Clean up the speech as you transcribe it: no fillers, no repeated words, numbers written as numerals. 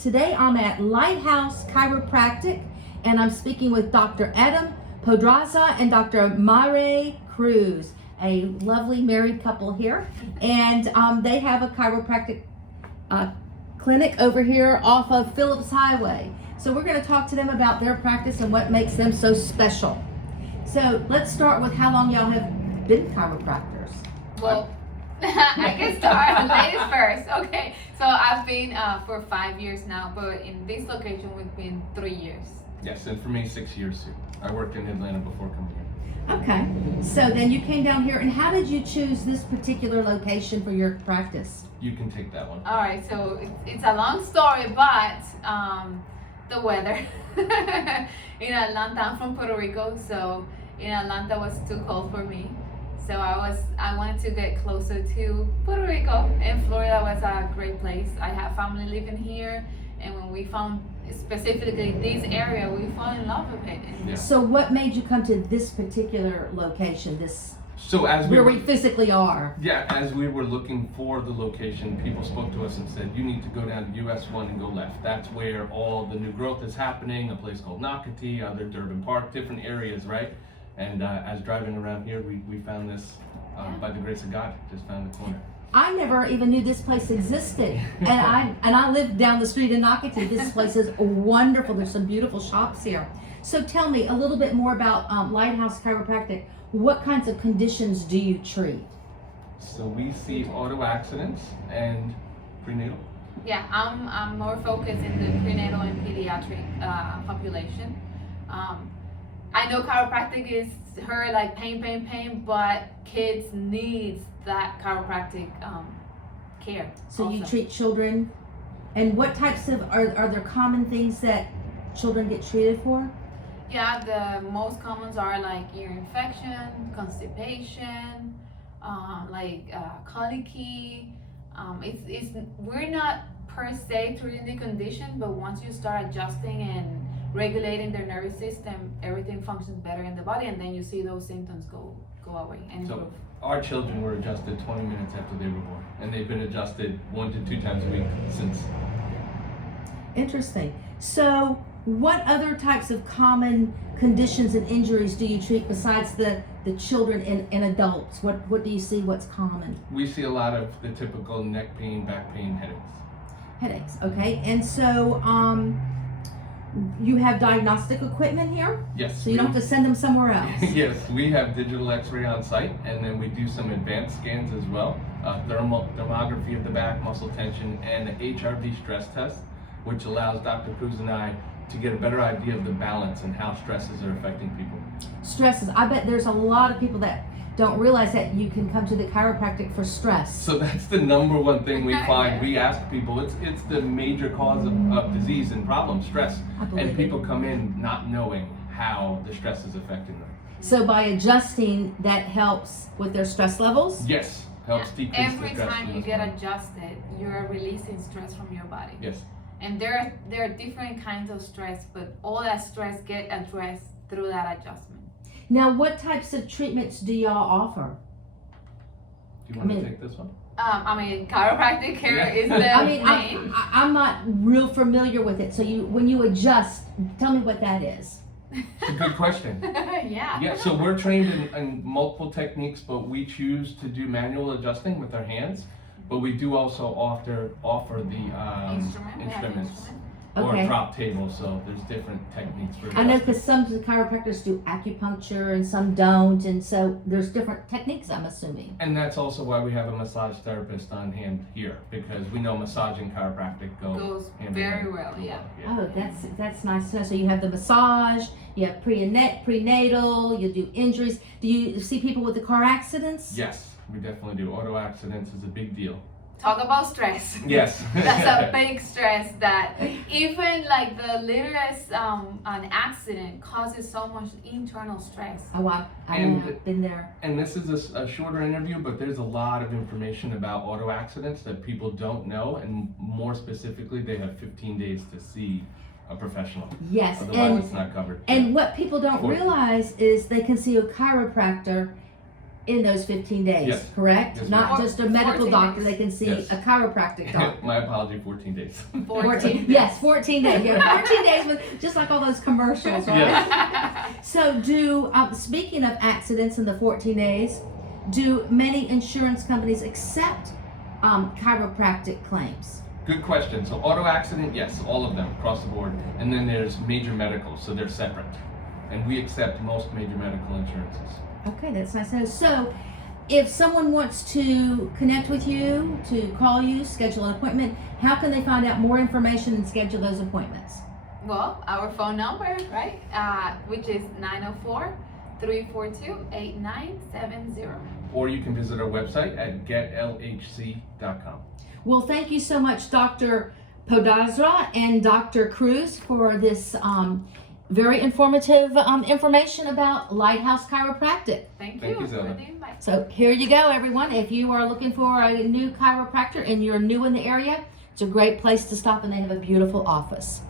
Today I'm at Lighthouse Chiropractic and I'm speaking with Dr. Adam Podraza and Dr. Mare Cruz, a lovely married couple here. And they have a chiropractic clinic over here off of Phillips Highway. So we're going to talk to them about their practice and what makes them so special. So let's start with how long y'all have been chiropractors. Well, I can start ladies first. Okay, so I've been for 5 years now, but in this location we've been 3 years. Yes, and for me 6 years too. I worked in Atlanta before coming here. Okay, so then you came down here, and how did you choose this particular location for your practice? You can take that one. All right, so it's a long story, but the weather in Atlanta. I'm from Puerto Rico, so in Atlanta was too cold for me. So I wanted to get closer to Puerto Rico, and Florida was a great place. I have family living here, and when we found specifically this area, we fell in love with it. Yeah. So what made you come to this particular location, So where we physically are? Yeah, as we were looking for the location, people spoke to us and said, you need to go down to US 1 and go left. That's where all the new growth is happening, a place called Nocatee, other Durban Park, different areas, right? And as driving around here, we found this, by the grace of God, just found the corner. I never even knew this place existed, and I live down the street in Nocatee. This place is wonderful. There's some beautiful shops here. So tell me a little bit more about Lighthouse Chiropractic. What kinds of conditions do you treat? So we see auto accidents and prenatal. Yeah, I'm more focused in the prenatal and pediatric population. I know chiropractic is heard like pain, but kids need that chiropractic care. So also. you treat children, and what types of are there common things that children get treated for? Yeah, the most commons are like ear infection, constipation, colicky. We're not per se treating the condition, but once you start adjusting and regulating their nervous system, everything functions better in the body, and then you see those symptoms go away and improve. So our children were adjusted 20 minutes after they were born, and they've been adjusted 1 to 2 times a week since. Interesting. So what other types of common conditions and injuries do you treat besides the children and adults? What do you see what's common? We see a lot of the typical neck pain, back pain, headaches. Headaches, okay. And so you have diagnostic equipment here? Yes. So you don't have to send them somewhere else? Yes, we have digital x-ray on site, and then we do some advanced scans as well. Thermography of the back, muscle tension, and the HRV stress test, which allows Dr. Cruz and I to get a better idea of the balance and how stresses are affecting people. Stresses. I bet there's a lot of people that don't realize that you can come to the chiropractic for stress. So that's the number one thing we find. We ask people, it's the major cause of disease and problem, stress. And people come in not knowing how the stress is affecting them. So by adjusting, that helps with their stress levels? Yes, helps decrease the stress. Every time you get adjusted, you're releasing stress from your body. Yes. And there are different kinds of stress, but all that stress get addressed through that adjustment. Now, what types of treatments do y'all offer? Do you want to take this one? Chiropractic care is the main. I'm not real familiar with it. So when you adjust, tell me what that is. It's a good question. Yeah. Yeah, so we're trained in multiple techniques, but we choose to do manual adjusting with our hands. But we do also offer the instruments or Okay. drop table, so there's different techniques for I know adjusting. because some chiropractors do acupuncture and some don't, and so there's different techniques, I'm assuming. And that's also why we have a massage therapist on hand here, because we know massage and chiropractic goes hand in very hand. well, yeah. Oh, that's nice to know. So you have the massage, you have prenatal, you do injuries. Do you see people with the car accidents? Yes, we definitely do. Auto accidents is a big deal. Talk about stress. Yes. That's a big stress that even like the littlest an accident causes so much internal stress. Oh, I've been there. And this is a shorter interview, but there's a lot of information about auto accidents that people don't know, and more specifically, they have 15 days to see a professional. Yes, Otherwise, it's not covered. And what people don't realize is they can see a chiropractor in those 15 days, Yes. correct? Yes, Not ma'am. just a medical 14 doctor, days. they can see Yes. a chiropractic doctor. My apology, 14 days. 14, yes, 14 days. Yeah, 14 days with just like all those commercials, right? Yes. So speaking of accidents in the 14 days, do many insurance companies accept chiropractic claims? Good question. So auto accident, yes, all of them across the board. And then there's major medical, so they're separate. And we accept most major medical insurances. Okay, that's nice to know. So if someone wants to connect with you, to call you, schedule an appointment, how can they find out more information and schedule those appointments? Well, our phone number, right, which is 904-342-8970. Or you can visit our website at getlhc.com. Well, thank you so much, Dr. Podazra and Dr. Cruz, for this very informative information about Lighthouse Chiropractic. Thank Thank you you, for Zelda. the invite. So here you go, everyone. If you are looking for a new chiropractor and you're new in the area, it's a great place to stop, and they have a beautiful office.